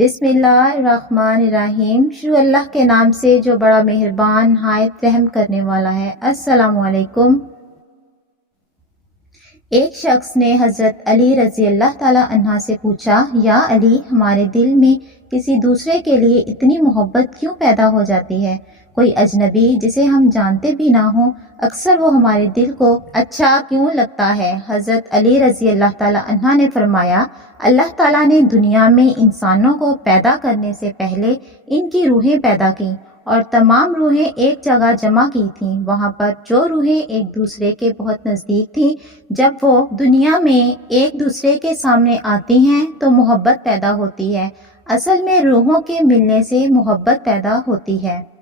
بسم اللہ الرحمن الرحیم، شروع اللہ کے نام سے جو بڑا مہربان نہایت رحم کرنے والا ہے۔ السلام علیکم۔ ایک شخص نے حضرت علی رضی اللہ تعالی عنہ سے پوچھا، یا علی، ہمارے دل میں کسی دوسرے کے لیے اتنی محبت کیوں پیدا ہو جاتی ہے؟ کوئی اجنبی جسے ہم جانتے بھی نہ ہوں، اکثر وہ ہمارے دل کو اچھا کیوں لگتا ہے؟ حضرت علی رضی اللہ تعالی عنہ نے فرمایا، اللہ تعالیٰ نے دنیا میں انسانوں کو پیدا کرنے سے پہلے ان کی روحیں پیدا کیں اور تمام روحیں ایک جگہ جمع کی تھیں۔ وہاں پر جو روحیں ایک دوسرے کے بہت نزدیک تھیں، جب وہ دنیا میں ایک دوسرے کے سامنے آتی ہیں تو محبت پیدا ہوتی ہے۔ اصل میں روحوں کے ملنے سے محبت پیدا ہوتی ہے۔